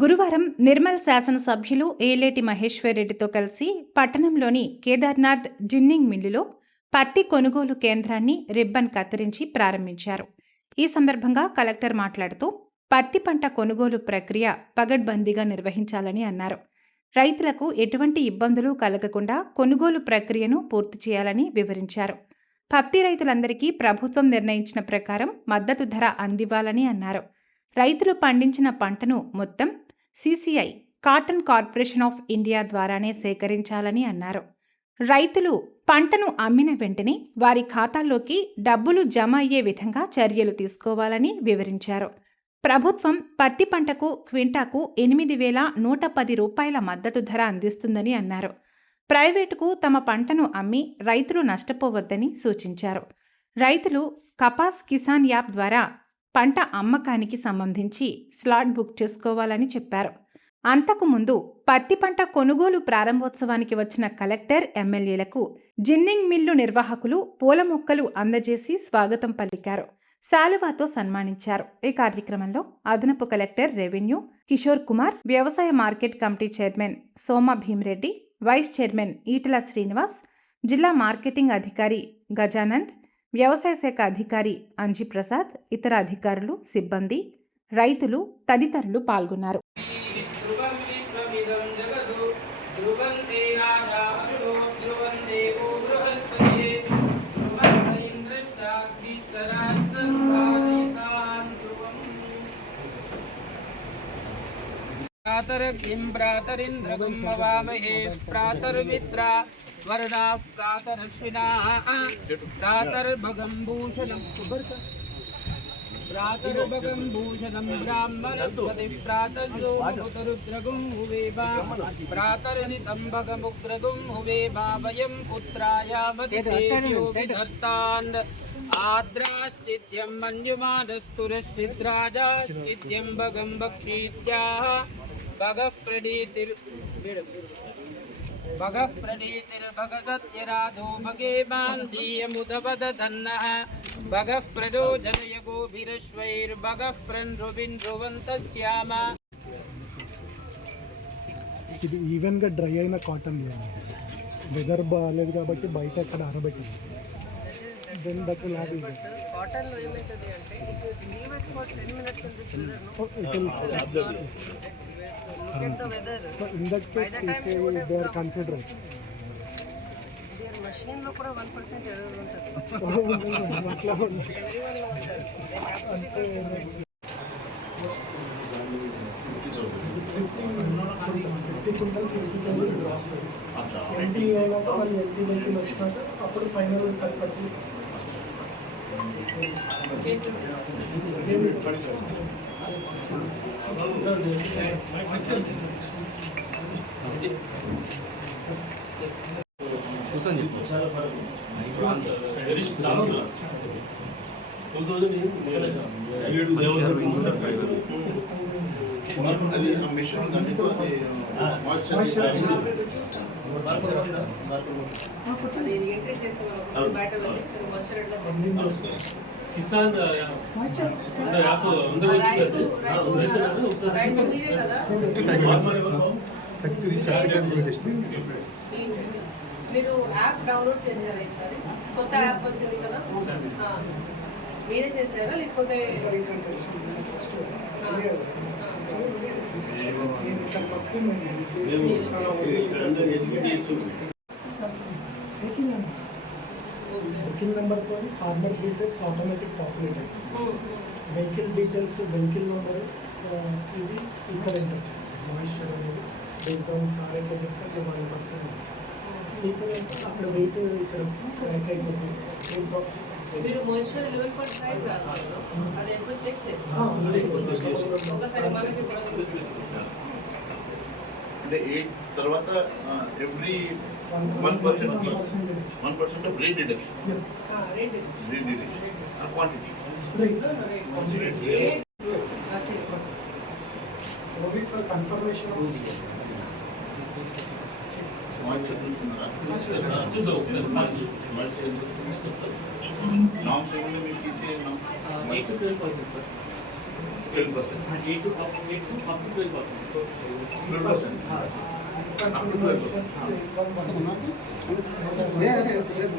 గురువారం నిర్మల్ శాసనసభ్యులు ఏలేటి మహేశ్వర్ రెడ్డితో కలిసి పట్టణంలోని కేదార్నాథ్ జిన్నింగ్ మిల్లులో పత్తి కొనుగోలు కేంద్రాన్ని రిబ్బన్ కత్తిరించి ప్రారంభించారు. ఈ సందర్భంగా కలెక్టర్ మాట్లాడుతూ పత్తి పంట కొనుగోలు ప్రక్రియ పగడ్బందీగా నిర్వహించాలని అన్నారు. రైతులకు ఎటువంటి ఇబ్బందులు కలగకుండా కొనుగోలు ప్రక్రియను పూర్తి చేయాలని వివరించారు. పత్తి రైతులందరికీ ప్రభుత్వం నిర్ణయించిన ప్రకారం మద్దతు ధర అందివ్వాలని అన్నారు. రైతులు పండించిన పంటను మొత్తం CCI Cotton Corporation of India ద్వారానే సేకరించాలని అన్నారు. రైతులు పంటను అమ్మిన వెంటనే వారి ఖాతాల్లోకి డబ్బులు జమ అయ్యే విధంగా చర్యలు తీసుకోవాలని వివరించారు. ప్రభుత్వం పత్తి పంటకు క్వింటాకు ఎనిమిది వేల నూట పది రూపాయల మద్దతు ధర అందిస్తుందని అన్నారు. ప్రైవేటుకు తమ పంటను అమ్మి రైతులు నష్టపోవద్దని సూచించారు. రైతులు కపాస్ కిసాన్ యాప్ ద్వారా పంట అమ్మకానికి సంబంధించి స్లాట్ బుక్ చేసుకోవాలని చెప్పారు. అంతకుముందు పత్తి పంట కొనుగోలు ప్రారంభోత్సవానికి వచ్చిన కలెక్టర్ ఎమ్మెల్యేలకు జిన్నింగ్ మిల్లు నిర్వాహకులు పూల మొక్కలు అందజేసి స్వాగతం పలికారు. శాలువాతో సన్మానించారు. ఈ కార్యక్రమంలో అదనపు కలెక్టర్ రెవెన్యూ కిషోర్ కుమార్ వ్యవసాయ market committee chairman Soma Bheemreddy vice chairman Etela Srinivas జిల్లా మార్కెటింగ్ అధికారి గజానంద్ వ్యవసాయ శాఖ అధికారి అంజీ ప్రసాద్ ఇతర అధికారులు సిబ్బంది రైతులు తదితరులు పాల్గొన్నారు. ధ్రువం విశ్వమిదం జగదు वरुणा कातरश्विना कातर्भगम्भूषणं भगम ब्राह्मणस्पतिप्रातर्गुतरुद्रगुं हुवेबा प्रातर्नितम्भगमुग्रगुं हुवेबा वयं पुत्रायामधिदेव्यो विधर्तान् आद्राश्चिद्यं मन्युमानस्तुरश्चिद्राजाश्चिद्यं भगं भगः प्रणीतिर् भगः प्रणीतिर्भगसत्यराधो भगे मान्दीयमुदवदधन्नः भगः प्रणो जनय गोभिरश्वैर्भगः प्रन्रुविन्ध्रुवन्तस्याम ఇది ఈవెన్గా డ్రై అయిన కాటన్ వెదర్ బాగాలేదు కాబట్టి బయట ఎక్కడ ఆరబెట్టింది దెన్ దట్ విల్ హ్యావ్ కాటన్లో ఏమవుతుంది అంటే it leave It for ten minutes in the children it will look at the weather in that case they are considering their మషీన్లో కూడా వన్ పర్సెంట్ ఎర్రర్ ఉంటుంది అట్లా ఉంది. ఎవ్రీవన్లో ఉంటుంది అంటే fifty quintals eighty kgs gross MT అయినాక మళ్ళీ empty vehicle వచ్చినాక అప్పుడు ఫైనల్ thirty అది ఆ మిషన్ ఉందండి అది మాయిశ్చర్ కిసాన్ యాప్ అందరూ వచ్చి రైతు రైతు రైతు మీరే యాప్ డౌన్లోడ్ చేశారా ఈసారి? కొత్త యాప్ వచ్చింది కదా? ఆ. మీరే చేశారా? లేకపోతే. నెంబర్తో ఫార్మర్ డీటెయిల్స్ ఆటోమేటిక్ పాపులేట్ అయిపోతుంది. వెహికల్ డీటెయిల్స్ వెహికల్ నెంబర్ ఇవి ఇక్కడ ఎంటర్ చేస్తాం మాయిశ్చర్ అనేది బేస్డ్ ఆన్ సార్ ఎట్లా చెప్తే వన్ పర్సెంట్ మిగతా అక్కడ వెయిట్ ఇక్కడ ట్రాక్ అయిపోతుంది. వెయిట్ ఆఫ్ మీరు మోయిశ్చర్ లెవెల్ పాయింట్ ఫైవ్ రాస్తారు అది ఎప్పుడు చెక్ చేస్తారు ఒకసారి మనకి కూడా చూపి అంటే ఎయిట్ తర్వాత every 1 percent plus 1 percent of rate deduction. Yeah. Ah, rate deduction. Rate deduction. Ah, quantity. Rate. Rate. Rate. Only for confirmation of this. Norms 12 percent, 12 percent. 12 percent. 12 percent. Percent